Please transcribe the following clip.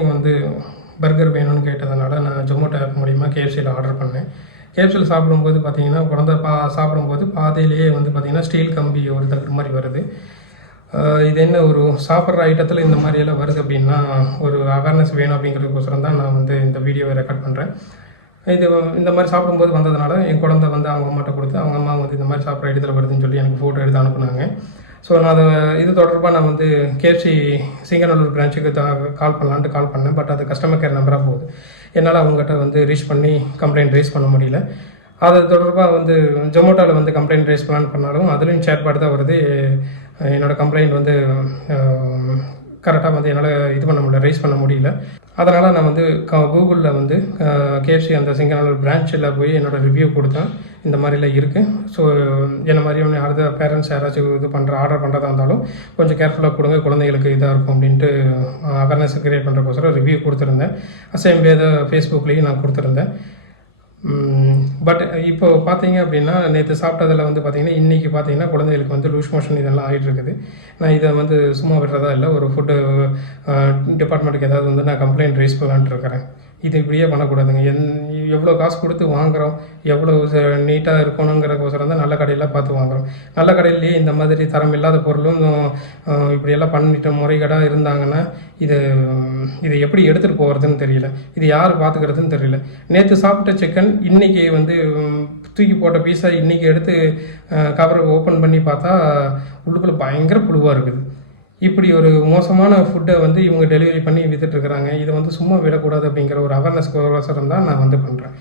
குழந்தைங்க வந்து பர்கர் வேணும்னு கேட்டதுனால நான் ஜொமேட்டோ ஆப் மூலிமா கேஎஃப்சியில் ஆர்டர் பண்ணேன். கேஎஃப்சியில் சாப்பிடும்போது பார்த்தீங்கன்னா குழந்தை சாப்பிடும்போது பாதையிலேயே வந்து பார்த்திங்கன்னா ஸ்டீல் கம்பி ஒரு தகுடு மாதிரி வருது. இது என்ன ஒரு சாப்பிட்ற ஐட்டத்தில் இந்த மாதிரியெல்லாம் வருது அப்படின்னா ஒரு அவேர்னஸ் வேணும் அப்படிங்கிறதுக்கோசரம் தான் நான் வந்து இந்த வீடியோவை ரெக்கார்ட் பண்ணுறேன். இது இந்த மாதிரி சாப்பிடும்போது வந்ததுனால என் குழந்தை வந்து அவங்க அம்மாட்ட கொடுத்து அவங்க அம்மா வந்து இந்த மாதிரி சாப்பிட்ற இடத்துல வருதுன்னு சொல்லி எனக்கு ஃபோட்டோ எடுத்து அனுப்புனாங்க. ஸோ நான் அதை இது தொடர்பாக நான் வந்து கேஎஃப்சி சிங்கநல்லூர் பிரான்ச்சுக்கு கால் பண்ணேன். பட் அது கஸ்டமர் கேர் நம்பராக போகுது. என்னால் அவங்ககிட்ட வந்து ரீச் பண்ணி கம்ப்ளைண்ட் ரைஸ் பண்ண முடியல. அது தொடர்பாக வந்து ஜொமேட்டோவில் வந்து கம்ப்ளைண்ட் ரைஸ் பண்ணாலும் அதுலேயும் சேட்பாடு தான் வருது. என்னோடய கம்ப்ளைண்ட் வந்து கரெக்டாக வந்து என்னால் இது பண்ண முடியல, ரைஸ் பண்ண முடியல. அதனால் நான் வந்து கூகுளில் வந்து கேஎஃப்சி அந்த சிங்கநல்லூர் பிரான்ச்சில் போய் என்னோடய ரிவ்யூ கொடுத்தேன். இந்த மாதிரிலாம் இருக்குது. ஸோ என்ன மாதிரி அடுத்த பேரண்ட்ஸ் யாராச்சும் இது ஆர்டர் பண்ணுறதா இருந்தாலும் கொஞ்சம் கேர்ஃபுல்லாக கொடுங்க, குழந்தைகளுக்கு இதாக இருக்கும் அப்படின்ட்டு அவேர்னஸ் க்ரியேட் பண்ணுறக்கோசரம் ரிவ்யூ கொடுத்துருந்தேன். சேம் வே ஃபேஸ்புக்லேயும் நான் கொடுத்துருந்தேன். பட் இப்போ பார்த்தீங்க அப்படின்னா நேற்று சாப்பிட்டதில் வந்து பார்த்திங்கன்னா இன்றைக்கி பார்த்தீங்கன்னா குழந்தைகளுக்கு வந்து லூஸ் மோஷன் இதெல்லாம் ஆகிட்டு இருக்குது. நான் இதை வந்து சும்மா விடுறதா இல்லை, ஒரு ஃபுட்டு டிபார்ட்மெண்ட்டுக்கு ஏதாவது வந்து நான் கம்ப்ளைண்ட் ரைஸ் பண்ணலான்ட்டு இருக்கிறேன். இது இப்படியே பண்ணக்கூடாதுங்க. எவ்வளோ காசு கொடுத்து வாங்குகிறோம், எவ்வளோ நீட்டாக இருக்கணுங்கிறக்கோசரம் தான் நல்ல கடையில் பார்த்து வாங்குகிறோம். நல்ல கடையிலேயே இந்த மாதிரி தரம் இல்லாத பொருளும் இப்படியெல்லாம் பண்ணிட்டு முறைகேடாக இருந்தாங்கன்னா இதை எப்படி எடுத்துகிட்டு போகிறதுன்னு தெரியல, இது யார் பார்த்துக்கிறதுன்னு தெரியல. நேற்று சாப்பிட்ட சிக்கன் இன்றைக்கி வந்து தூக்கி போட்ட பீஸா இன்றைக்கி எடுத்து கவரை ஓப்பன் பண்ணி பார்த்தா உள்ளுக்குள்ளே பயங்கர புழுவாக இருக்குது. இப்படி ஒரு மோசமான ஃபுட்டை வந்து இவங்க டெலிவரி பண்ணி விற்றுட்ருக்குறாங்க. இதை வந்து சும்மா விடக்கூடாது அப்படிங்கிற ஒரு அவேர்னஸ் கோசரம் தான் நான் வந்து பண்ணுறேன்.